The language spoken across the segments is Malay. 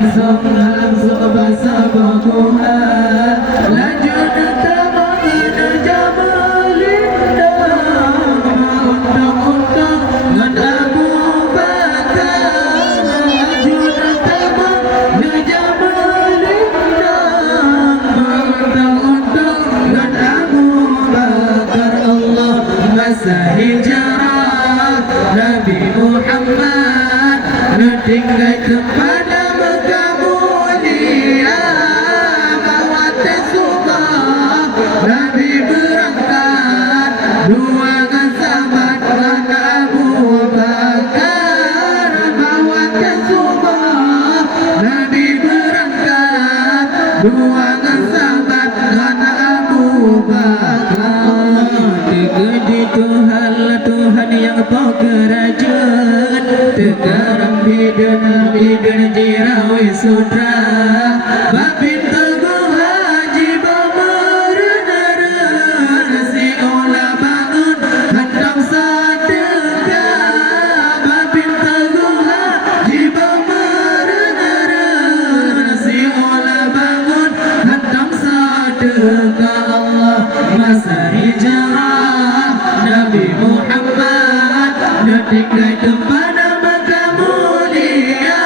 langsung bersabungha lanjut taman Jamalinda undang-undang dengan Abu Bakar lanjut taman Jamalinda undang-undang dengan Abu Bakar Allah masa hijrah Nabi Muhammad tinggal kepada Mekah mulia bawa tesubah Nabi berangkat dua sahabat dengan Abu Bakar bawa tesubah Nabi berangkat dua sahabat dengan Abu Bakar dipuji Tuhan yang pengerajaan tegarang bidun jirawi sutra babin teguh haji bemereneran si olah bangun hendak sedekah babin teguh haji bemereneran si olah bangun hendak sedekah Allah masa hijrah Nabi Muhammad tinggal kepada Mekah mulia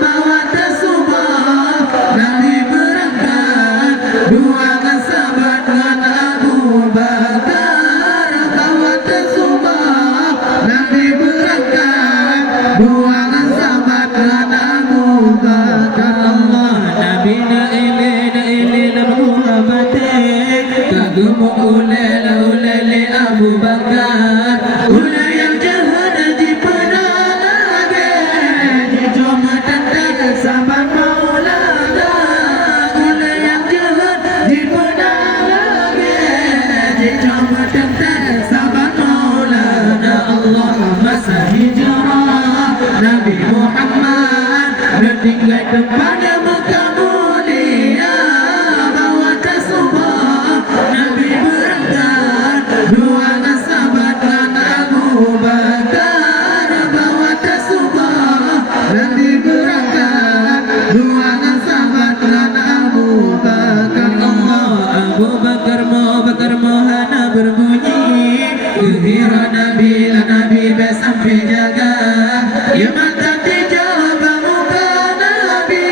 bawa tesubah Nabi berangkat dua sahabat dengan Abu Bakar bawa tesubah Nabi berangkat dua sahabat dengan Abu Bakar Allah Nabi naili muhabbati kagum ulali Abu Bakar ulai yang jahat di penalage di cuma tanda sahabat maulana ulai yang jahat di penalage di cuma tanda sahabat maulana Allah masa hijrah Nabi Muhammad tinggal kepada Mekah mulia bawa tesubah Nabi berangkat dua sahabat dengan Abu Bakar bawa tesubah Nabi berangkat dua sahabat dengan Abu Bakar Allah Abu Bakar mohana berbunyi kehira Nabi sampai jaga ya mata dijawab muka Nabi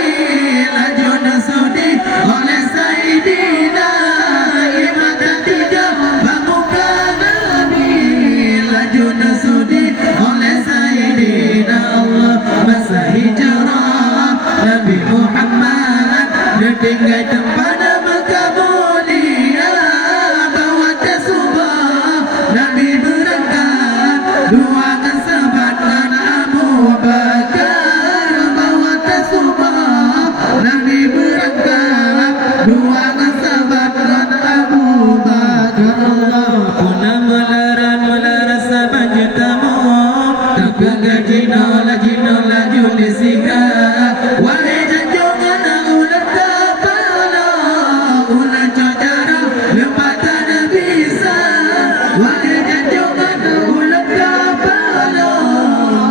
laju nasudi oleh Sayyidina ya mata dijawab muka Nabi laju nasudi oleh Sayyidina Allah masa hijrah Nabi Muhammad tinggal tempat Mekah mulia bawa tesubah Nabi berangkat dua sahabat dengan Abu Bakar bawa tesubah Nabi berangkat dua sahabat dengan Abu Bakar Allah puna melaran sahabat jetamu tak gajinola laju disikap wahai janjungan ulat kepala ulat cojara lepas tak bisa wahai janjungan ulat kepala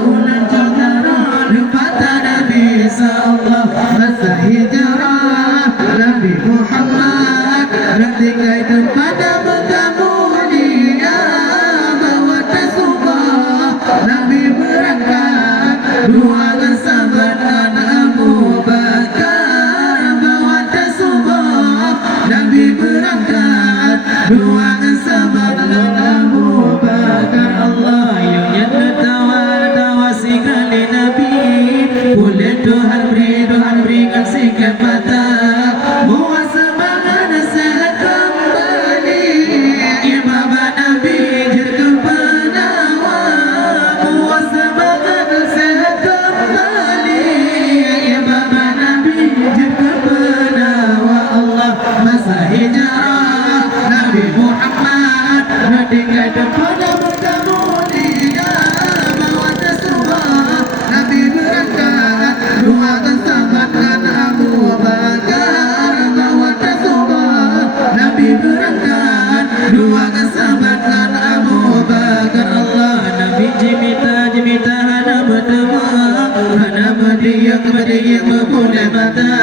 ulat cojara lepas tak bisa Allah masa hijrah Nabi Muhammad tinggal tempat Mekah mulia bawa tesubah Nabi berangkat dua sahabat dengan Abu Bakar bawa tesubah Nabi berangkat dua sahabat dengan Abu Bakar Allah yang tertawa sekali Nabi boleh Tuhan berikan sikat mata muas semangat sehat kembali Baba Nabi jerkan penawa muas semangat sehat kembali Baba Nabi jerkan penawa Allah masa hijrah Nabi Muhammad tinggal kepada Mekah mulia bawa tesubah Nabi berangkat dua sahabat dengan Abu Bakar bawa tesubah Nabi berangkat dua sahabat dengan Abu Bakar Allah Nabi jimita hana bertemu hana berdiam yang berdiri memulai mata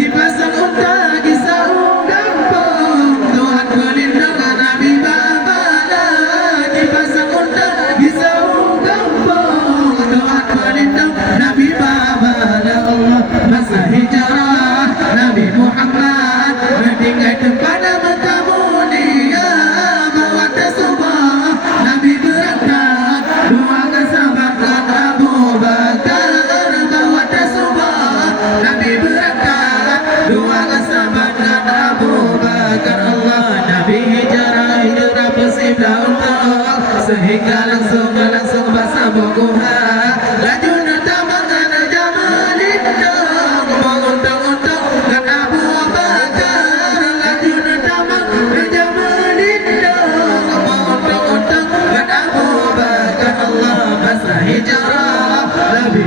dipasang unta kisah kampung Tuhan melindungi Nabi Babala dipasang unta kisah kampung Tuhan melindungi Nabi Babala Allah masa hijrah Nabi Muhammad meninggal tempat Mekah mulia bawa tasbih Nabi berangkat dua sahabat Abu Bakar bawa tasbih Nabi berangkat dua sahabat Abu Bakar Allah Nabi hijrah bersiblah untuk sehingga langsung bahasa bukuha laju natamangan jamal indong menguntung-untung dan Abu Bakar laju natamangan jamal indong menguntung-untung dan Abu Bakar Allah masa hijrah Nabi